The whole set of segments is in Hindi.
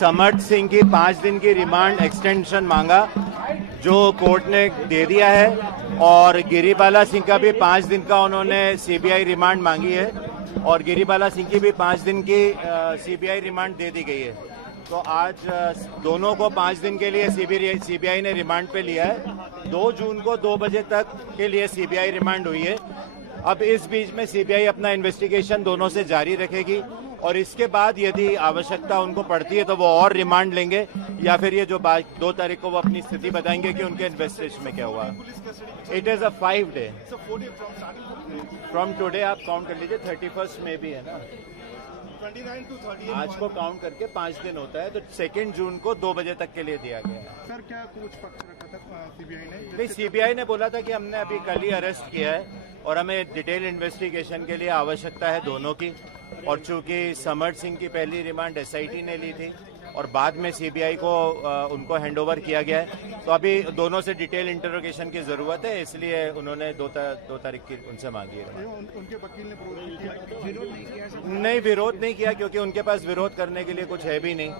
समर्थ सिंह की 5 दिन की रिमांड एक्सटेंशन मांगा जो कोर्ट ने दे दिया है, और गिरिबाला सिंह का भी 5 दिन का उन्होंने सीबीआई रिमांड मांगी है, और गिरिबाला सिंह की भी 5 दिन की सीबीआई रिमांड दे दी गई है। तो आज दोनों को 5 दिन के लिए सीबीआई ने रिमांड पे लिया है। 2 जून को 2 बजे तक के लिए सीबीआई रिमांड हुई है। अब इस बीच में सीबीआई अपना इन्वेस्टिगेशन दोनों से जारी रखेगी, और इसके बाद यदि आवश्यकता उनको पड़ती है तो वो और रिमांड लेंगे, या फिर ये जो 2 तारीख को वो अपनी स्थिति बताएंगे कि उनके इन्वेस्टिगेशन में क्या हुआ। It is a 5 day from today. आप काउंट कर लीजिए, 31 में भी है ना, 29 to 30 आज को काउंट करके 5 दिन होता है, तो 2 जून को 2 बजे तक के लिए दिया गया है। सर क्या कुछ पक्ष रखा था सीबीआई ने? नहीं, सीबीआई ने बोला था कि हमने अभी कल ही अरेस्ट किया है और हमें डिटेल इन्वेस्टिगेशन के लिए आवश्यकता है दोनों की, और चूंकि समर्थ सिंह की पहली रिमांड एसआईटी ने ली थी और बाद में सीबीआई को उनको हैंडओवर किया गया है, तो अभी दोनों से डिटेल इंटरोगेशन की जरूरत है, इसलिए उन्होंने 2 तारीख की उनसे मांगी है। उनके वकील ने विरोध नहीं किया? नहीं, विरोध नहीं किया, क्योंकि उनके पास विरोध करने के लिए कुछ है भी नहीं।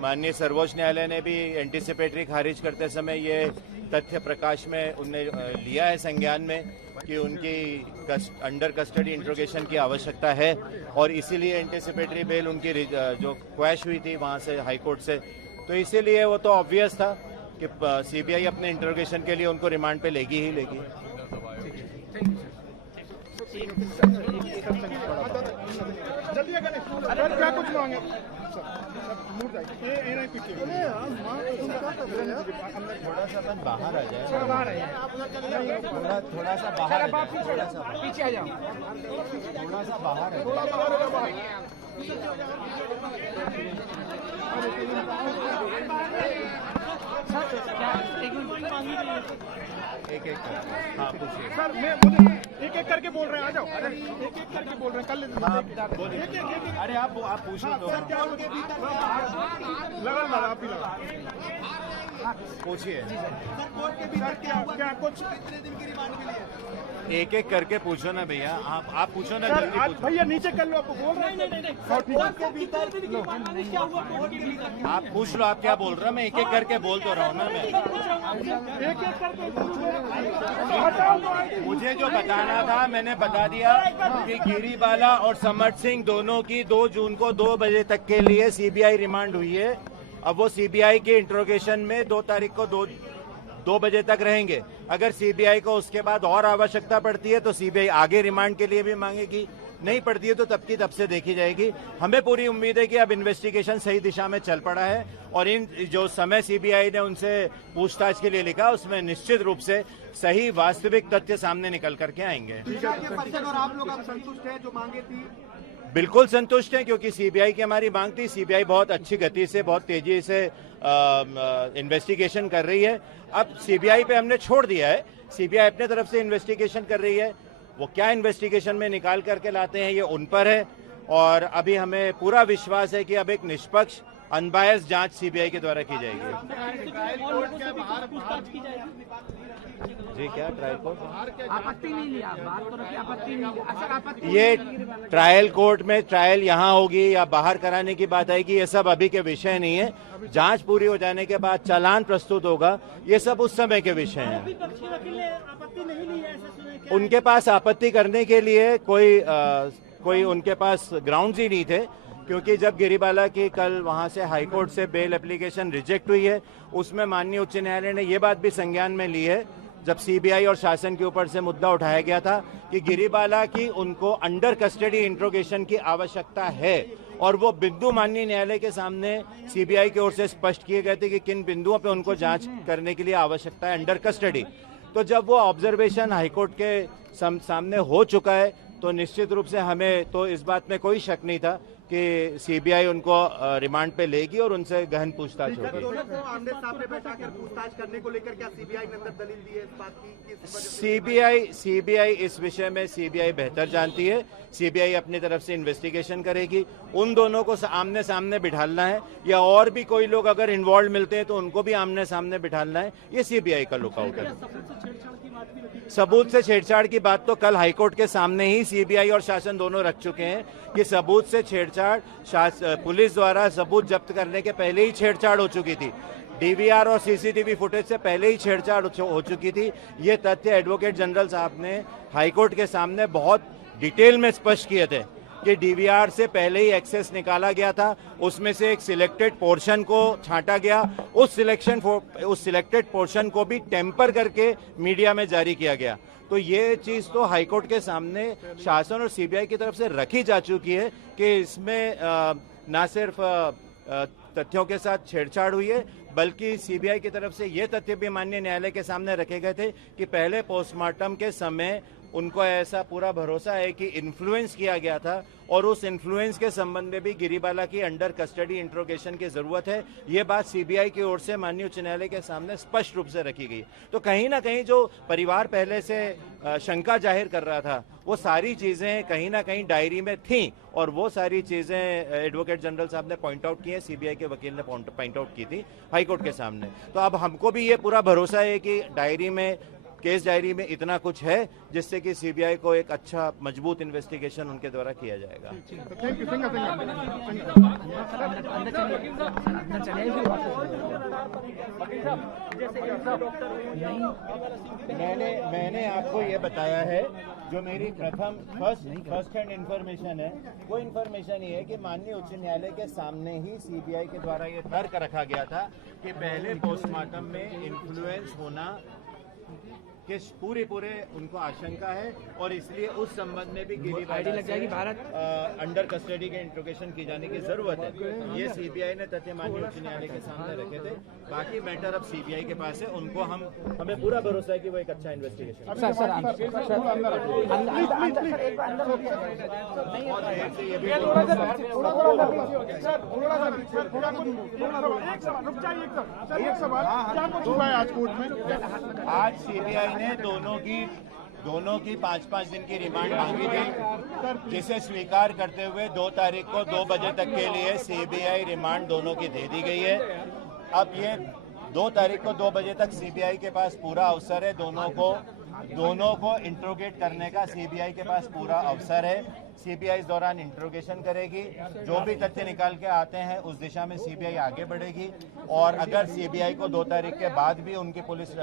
माननीय सर्वोच्च न्यायालय ने भी एंटीसिपेटरी खारिज करते समय ये तथ्य प्रकाश में उनने लिया है संज्ञान में कि उनकी अंडर कस्टडी इंट्रोगेशन की आवश्यकता है, और इसीलिए एंटीसिपेटरी बेल उनकी जो क्वैश हुई थी वहां से हाईकोर्ट से, तो इसीलिए वो तो ऑब्वियस था कि सीबीआई अपने इंट्रोगेशन के लिए उनको रिमांड पे लेगी ही लेगी। क्या कुछ मांगे? थोड़ा सा बाहर आ जाए, थोड़ा सा बाहर, पीछे आ जाओ, थोड़ा सा बाहर है। एक हाँ पूछिए सर। मैं एक एक करके बोल रहे हैं, आ जाओ। अरे एक एक करके बोल रहे हैं, कल अरे आप पूछ लो, लगा आप ही लगा पूछिए। क्या कुछ एक एक करके पूछो ना भैया, आप पूछो ना, जल्दी आज पूछो। भैया नीचे कर लो, आपको बोल रहे हैं। आप पूछ लो, आप क्या बोल रहे हो, मैं एक एक करके बोल तो रहा हूँ ना। मैं एक एक करके मुझे जो बताना था मैंने बता दिया कि गिरिबाला और समर्थ सिंह दोनों की 2 जून को 2 बजे तक के लिए सीबीआई रिमांड हुई है। अब वो सीबीआई के इंट्रोगेशन में 2 तारीख को 2 बजे तक रहेंगे। अगर सीबीआई को उसके बाद और आवश्यकता पड़ती है तो सीबीआई आगे रिमांड के लिए भी मांगेगी, नहीं पड़ती है तो तब की तब से देखी जाएगी। हमें पूरी उम्मीद है कि अब इन्वेस्टिगेशन सही दिशा में चल पड़ा है, और इन जो समय सीबीआई ने उनसे पूछताछ के लिए लिखा उसमें निश्चित रूप से सही वास्तविक तथ्य सामने निकल करके आएंगे। और आप लोग संतुष्ट हैं जो मांगे थी? बिल्कुल संतुष्ट हैं, क्योंकि सीबीआई की हमारी मांग थी। सीबीआई बहुत अच्छी गति से, बहुत तेजी से इन्वेस्टिगेशन कर रही है। अब सीबीआई पे हमने छोड़ दिया है, सीबीआई अपने तरफ से इन्वेस्टिगेशन कर रही है। वो क्या इन्वेस्टिगेशन में निकाल करके लाते हैं ये उन पर है, और अभी हमें पूरा विश्वास है कि अब एक निष्पक्ष अनबायस जांच सीबीआई के द्वारा की जाएगी। जी क्या ट्रायल कोर्ट? आपत्ति नहीं लिया, बात तो रखी, आपत्ति नहीं लिया। अच्छा, आपत्ति ये ट्रायल कोर्ट में ट्रायल यहाँ होगी या बाहर कराने की बात आएगी, ये सब अभी के विषय नहीं है। जांच पूरी हो जाने के बाद चालान प्रस्तुत होगा, ये सब उस समय के विषय हैं। उनके पास आपत्ति करने के लिए कोई उनके पास ग्राउंड्स ही नहीं थे, क्योंकि जब गिरिबाला की कल वहां से हाईकोर्ट से बेल एप्लीकेशन रिजेक्ट हुई है, उसमें माननीय उच्च न्यायालय ने ये बात भी संज्ञान में ली है, जब सीबीआई और शासन के ऊपर से मुद्दा उठाया गया था कि गिरिबाला की उनको अंडर कस्टडी इंट्रोगेशन की आवश्यकता है, और वो बिंदु माननीय न्यायालय के सामने सीबीआई की ओर से स्पष्ट किए गए थे कि किन बिंदुओं पे उनको जांच करने के लिए आवश्यकता है अंडर कस्टडी। तो जब वो ऑब्जर्वेशन हाईकोर्ट के सामने हो चुका है, तो निश्चित रूप से हमें तो इस बात में कोई शक नहीं था कि सीबीआई उनको रिमांड पे लेगी और उनसे गहन पूछताछ होगी। दोनों को आमने सामने बैठाकर पूछताछ करने को लेकर क्या सीबीआई ने अंदर दलील दी है इस बात की? सीबीआई इस विषय में सीबीआई बेहतर जानती है। सीबीआई अपनी तरफ से इन्वेस्टिगेशन करेगी। उन दोनों को आमने सामने बिठालना है, या और भी कोई लोग अगर इन्वॉल्व मिलते हैं तो उनको भी आमने सामने बिठालना है, ये सीबीआई का लुकआउट है। सबूत से छेड़छाड़ की बात तो कल हाईकोर्ट के सामने ही सीबीआई और शासन दोनों रख चुके हैं कि सबूत से छेड़छाड़ पुलिस द्वारा सबूत जब्त करने के पहले ही छेड़छाड़ हो चुकी थी। डीवीआर और सीसीटीवी फुटेज से पहले ही छेड़छाड़ हो चुकी थी। ये तथ्य एडवोकेट जनरल साहब ने हाईकोर्ट के सामने बहुत डिटेल में स्पष्ट किए थे कि डीवीआर से पहले ही एक्सेस निकाला गया था, उसमें से एक सिलेक्टेड पोर्शन को छांटा गया, उस सिलेक्टेड पोर्शन को भी टेम्पर करके मीडिया में जारी किया गया। तो ये चीज़ तो हाईकोर्ट के सामने शासन और सीबीआई की तरफ से रखी जा चुकी है कि इसमें ना सिर्फ तथ्यों के साथ छेड़छाड़ हुई है, बल्कि सीबीआई की तरफ से ये तथ्य भी माननीय न्यायालय के सामने रखे गए थे कि पहले पोस्टमार्टम के समय उनको ऐसा पूरा भरोसा है कि इन्फ्लुएंस किया गया था और उस इन्फ्लुएंस के संबंध में भी गिरीबाला की अंडर कस्टडी इंट्रोगेशन की जरूरत है। ये बात सीबीआई की ओर से माननीय उच्च न्यायालय के सामने स्पष्ट रूप से रखी गई। तो कहीं ना कहीं जो परिवार पहले से शंका जाहिर कर रहा था, वो सारी चीजें कहीं ना कहीं डायरी में थी और वो सारी चीजें एडवोकेट जनरल साहब ने पॉइंट आउट की है, सीबीआई के वकील ने पॉइंट आउट की थी हाईकोर्ट के सामने। तो अब हमको भी ये पूरा भरोसा है कि केस डायरी में इतना कुछ है जिससे कि सीबीआई को एक अच्छा मजबूत इन्वेस्टिगेशन उनके द्वारा किया जाएगा। मैंने आपको ये बताया है, जो मेरी फर्स्ट हैंड इंफॉर्मेशन है, वो इंफॉर्मेशन ये है कि माननीय उच्च न्यायालय के सामने ही सीबीआई के द्वारा ये तर्क रखा गया था कि पहले पोस्टमार्टम में इन्फ्लुएंस होना कि पूरे उनको आशंका है और इसलिए उस संबंध में भी गिरीबाला से अंडर कस्टडी के इंट्रोगेशन की जाने की जरूरत है। ये सीबीआई ने तथ्य माननीय उच्च न्यायालय के सामने रखे थे। बाकी मैटर अब सीबीआई के पास है, उनको हमें पूरा भरोसा है कि वो एक अच्छा इन्वेस्टिगेशन। आज सीबीआई ने दोनों की 5-5 दिन की रिमांड मांगी थी, जिसे स्वीकार करते हुए 2 तारीख को 2 बजे तक के लिए सीबीआई रिमांड दोनों की दे दी गई है। अब ये 2 तारीख को 2 बजे तक सीबीआई के पास पूरा अवसर है दोनों को इंट्रोगेट करने का। सीबीआई के पास पूरा अवसर है। सीबीआई इस दौरान इंट्रोगेशन करेगी, जो भी तथ्य निकाल के आते हैं उस दिशा में सीबीआई आगे बढ़ेगी और अगर सीबीआई को 2 तारीख के बाद भी उनकी पुलिस